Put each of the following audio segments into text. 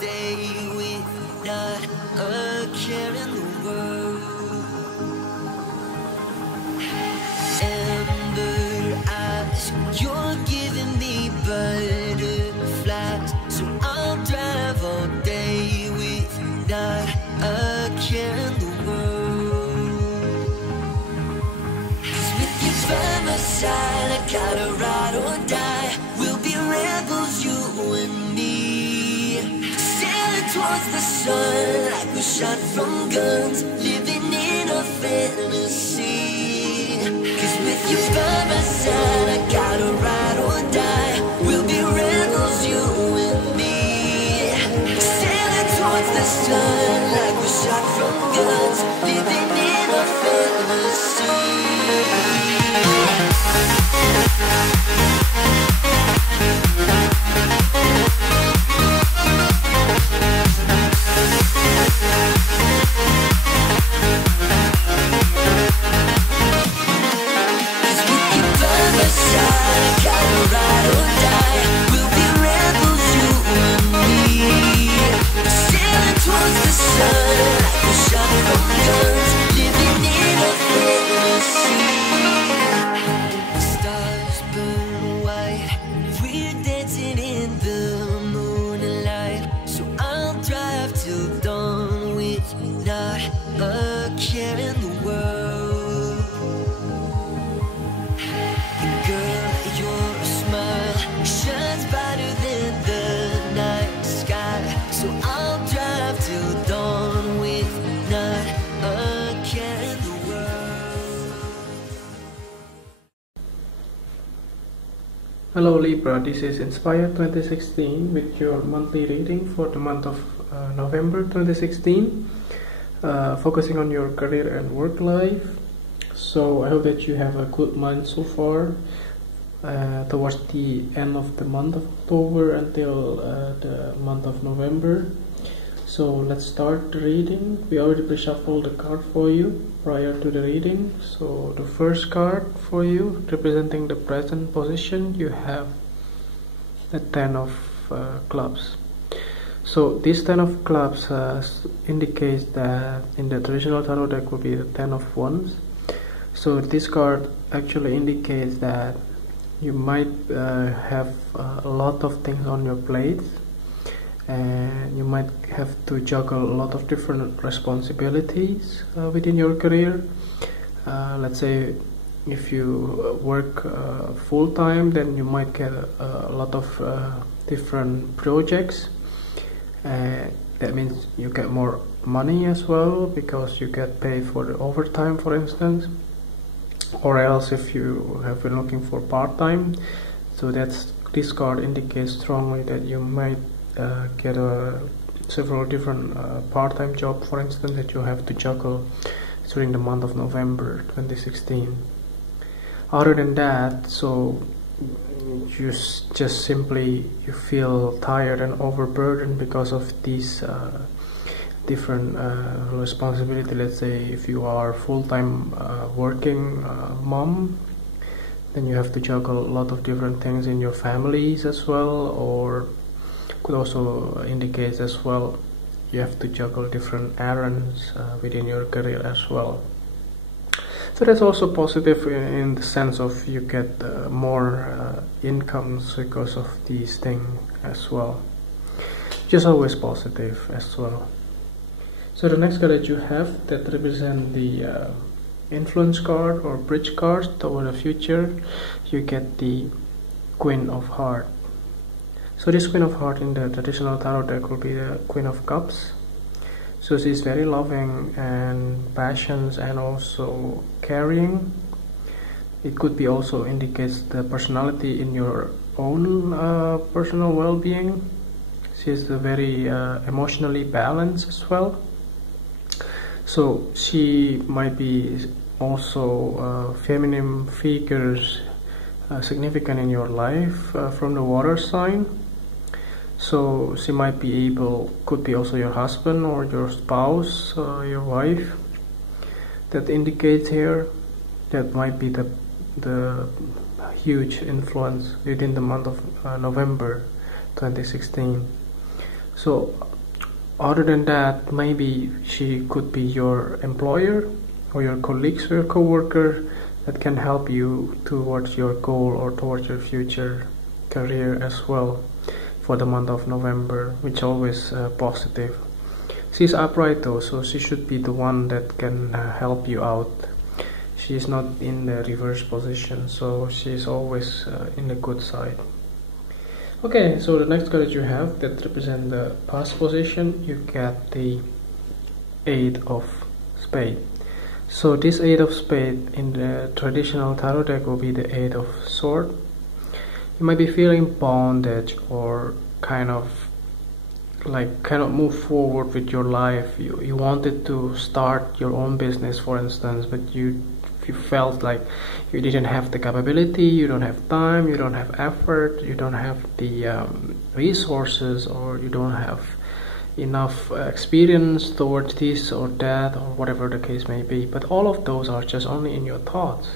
day without a care in the world. Amber eyes, you're giving me butterflies, so I'll drive all day without a care in the world. 'Cause with you by my side, I gotta ride or die. We'll be rebels, you and me, sailing towards the sun like we're shot from guns, living in a fantasy. 'Cause with you by my side, I gotta ride or die. We'll be rebels, you and me, sailing towards the sun like we're shot from guns, living in a fantasy. Hello Libra, this is Inspire 2016 with your monthly reading for the month of November 2016, focusing on your career and work life. So I hope that you have a good month so far, towards the end of the month of October until the month of November. So let's start the reading. We already pre-shuffled the card for you prior to the reading. So the first card for you, representing the present position, you have the Ten of Clubs. So this Ten of Clubs indicates that in the traditional tarot deck would be the Ten of Wands. So this card actually indicates that you might have a lot of things on your plate, and you might have to juggle a lot of different responsibilities within your career. Let's say if you work full-time, then you might get a lot of different projects. That means you get more money as well, because you get paid for the overtime, for instance. Or else if you have been looking for part-time, so this card indicates strongly that you might get several different part-time job, for instance, that you have to juggle during the month of November 2016. Other than that, so you just simply you feel tired and overburdened because of these different responsibility. Let's say if you are full-time working mom, then you have to juggle a lot of different things in your families as well, or could also indicate as well you have to juggle different errands within your career as well. So that's also positive in the sense of you get more incomes because of these things as well. Just always positive as well. So the next card that you have that represent the influence card or bridge card toward the future, you get the Queen of Hearts. So this Queen of Hearts in the traditional tarot deck will be the Queen of Cups. So she's very loving and passionate and also caring. It could be also indicates the personality in your own personal well-being. She's very emotionally balanced as well. So she might be also feminine figures significant in your life from the water sign. So she might be able, could be also your husband or your spouse, your wife. That indicates here that might be the huge influence within the month of November 2016. So other than that, maybe she could be your employer or your colleagues or your co-worker that can help you towards your goal or towards your future career as well for the month of November, which is always positive. She's upright though, so she should be the one that can help you out. She's not in the reverse position, so she's always in the good side. Okay, so the next card that you have that represent the past position, you get the 8 of Spades. So this 8 of Spades in the traditional tarot deck will be the 8 of Swords. You might be feeling bondage or kind of cannot move forward with your life. You wanted to start your own business, for instance, but you felt like you didn't have the capability, you don't have time, you don't have effort, you don't have the resources, or you don't have enough experience towards this or that, or whatever the case may be. But all of those are just only in your thoughts.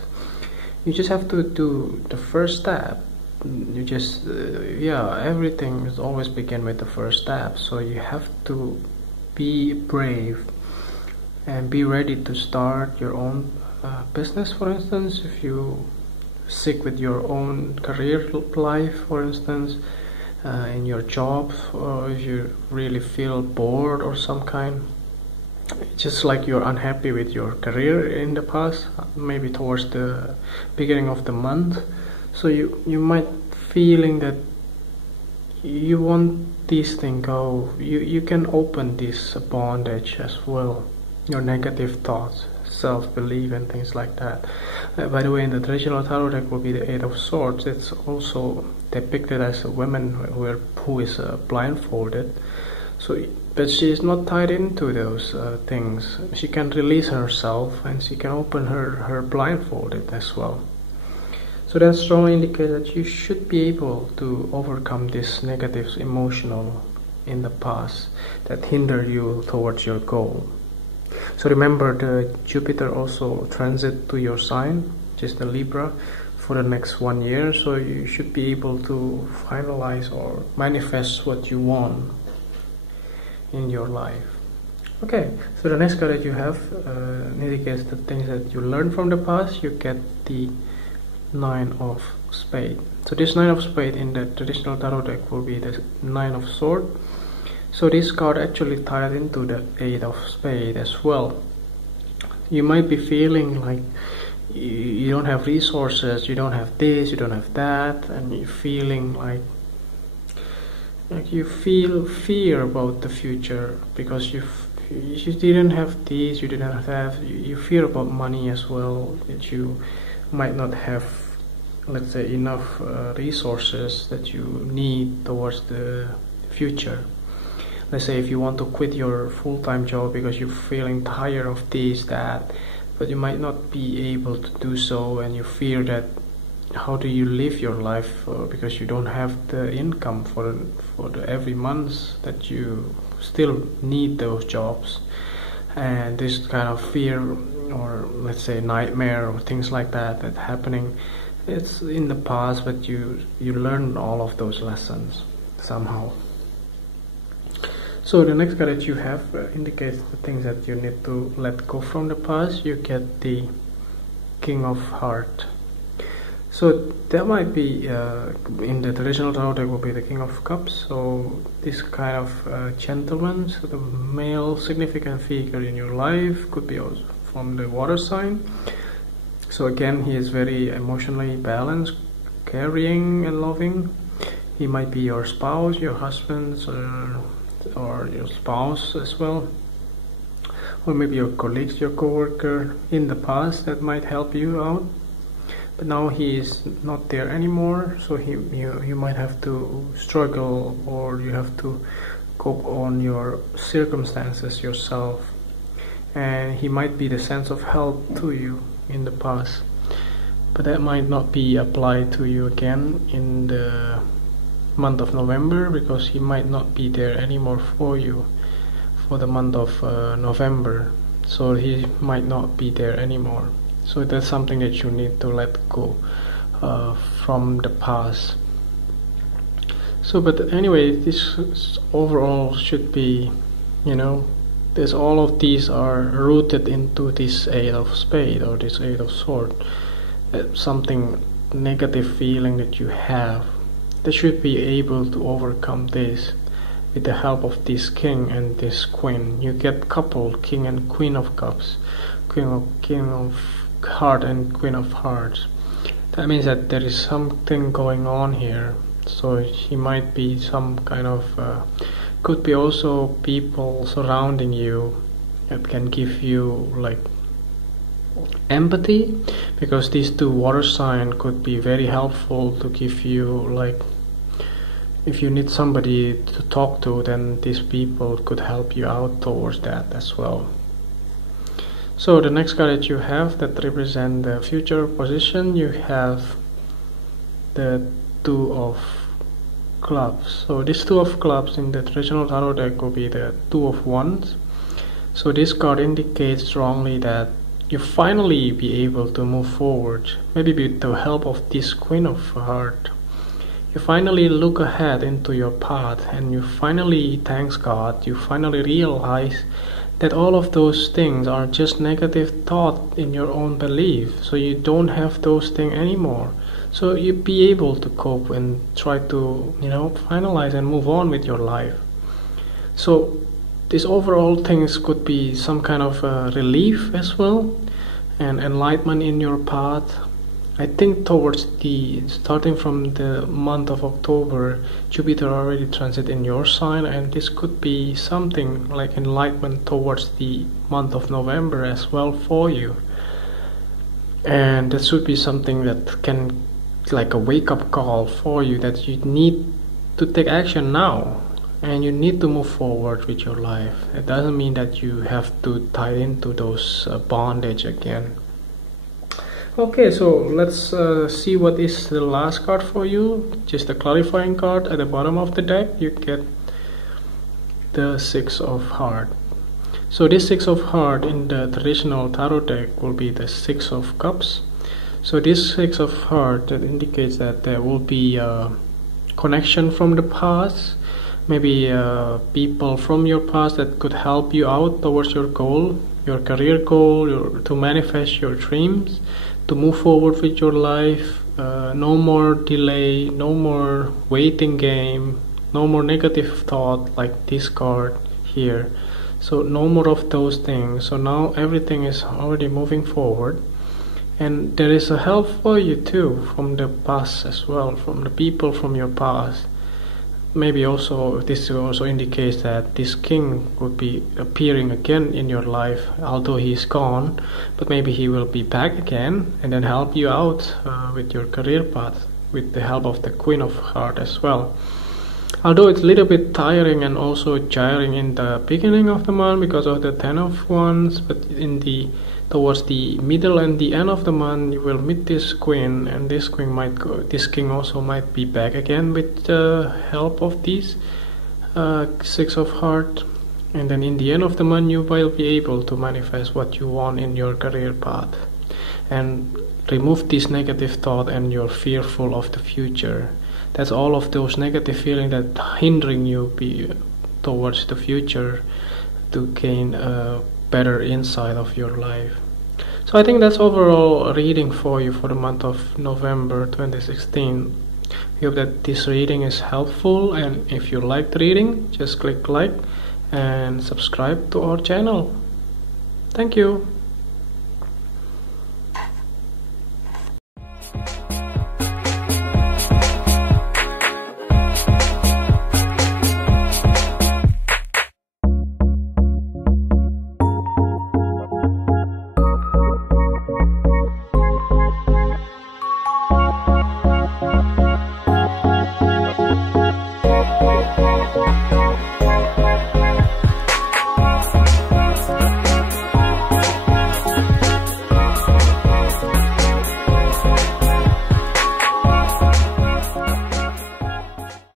You just have to do the first step. You just everything is always begin with the first step. So you have to be brave and be ready to start your own business, for instance. If you sick with your own career life, for instance, in your job, or if you really feel bored or some kind, just like you're unhappy with your career in the past, maybe towards the beginning of the month, so you might feeling that you want this thing go. You can open this bondage as well, your negative thoughts, self-belief and things like that. By the way, in the traditional tarot deck will be the 8 of Swords. It's also depicted as a woman who is blindfolded. So, but she is not tied into those things. She can release herself and she can open her blindfolded as well. So that strongly indicates that you should be able to overcome these negatives emotional in the past that hinder you towards your goal. So remember, the Jupiter also transit to your sign, which is the Libra, for the next 1 year. So you should be able to finalize or manifest what you want in your life. Okay, so the next card that you have indicates the things that you learned from the past. You get the 9 of Spades. So this 9 of Spades in the traditional tarot deck will be the 9 of Swords. So this card actually tied into the 8 of Spades as well. You might be feeling like you don't have resources, you don't have this, you don't have that, and you're feeling like you feel fear about the future because you didn't have this, you didn't have that. You fear about money as well, that you might not have, let's say, enough resources that you need towards the future. Let's say if you want to quit your full-time job because you're feeling tired of this, that, but you might not be able to do so, and you fear that how do you live your life because you don't have the income for the every month that you still need those jobs. And this kind of fear, or let's say nightmare or things like that happening, it's in the past, but you learn all of those lessons somehow. So the next card that you have indicates the things that you need to let go from the past. You get the King of Hearts. So that might be in the traditional tarot deck will be the King of Cups. So this kind of gentleman, so the male significant figure in your life, could be also from the water sign. So again, he is very emotionally balanced, caring and loving. He might be your spouse, your husband, or your spouse as well, or maybe your colleagues, your co-worker in the past that might help you out. But now he is not there anymore, so you might have to struggle, or you have to cope on your circumstances yourself. And he might be the sense of help to you in the past, but that might not be applied to you again in the month of November, because he might not be there anymore for you for the month of November. So he might not be there anymore. So that's something that you need to let go from the past. So, but anyway, this overall should be, this all of these are rooted into this Eight of Spades or this Eight of Swords. Something negative feeling that you have, they should be able to overcome this with the help of this King and this Queen. You get coupled King and Queen of Cups, King of Heart and Queen of Hearts. That means that there is something going on here. So he might be some kind of could be also people surrounding you that can give you like empathy, because these two water sign could be very helpful to give you, like, if you need somebody to talk to, then these people could help you out towards that as well. So the next card that you have that represent the future position, you have the Two of Clubs. So this Two of Clubs in the traditional tarot deck will be the Two of Wands. So this card indicates strongly that you finally be able to move forward, maybe with the help of this Queen of Heart. You finally look ahead into your path, and you finally, thanks God, you finally realize that all of those things are just negative thought in your own belief. So you don't have those things anymore. So you be able to cope and try to, finalize and move on with your life. So these overall things could be some kind of relief as well, and enlightenment in your path. I think towards starting from the month of October, Jupiter already transit in your sign, and this could be something like enlightenment towards the month of November as well for you. And that should be something that can, like a wake-up call for you, that you need to take action now and you need to move forward with your life. It doesn't mean that you have to tie into those bondage again. Okay, so let's see what is the last card for you. Just a clarifying card at the bottom of the deck. You get the Six of Hearts. So this Six of Hearts in the traditional tarot deck will be the Six of Cups. So this Six of Hearts, that indicates that there will be a connection from the past, maybe people from your past that could help you out towards your goal, your career goal, to manifest your dreams, to move forward with your life. No more delay, no more waiting game, no more negative thought like this card here. So no more of those things. So now everything is already moving forward. And there is a help for you too from the past as well, from the people from your past. Maybe also this also indicates that this king would be appearing again in your life, although he's gone, but maybe he will be back again and then help you out with your career path with the help of the Queen of Hearts as well. Although it's a little bit tiring and also jarring in the beginning of the month because of the Ten of Wands, but towards the middle and the end of the month, you will meet this queen, and this king also might be back again with the help of these Six of Hearts. And then in the end of the month, you will be able to manifest what you want in your career path and remove this negative thought and you're fearful of the future. That's all of those negative feelings that hindering you towards the future to gain a better insight of your life. So I think that's overall a reading for you for the month of November 2016. I hope that this reading is helpful, and if you liked the reading, just click like and subscribe to our channel. Thank you.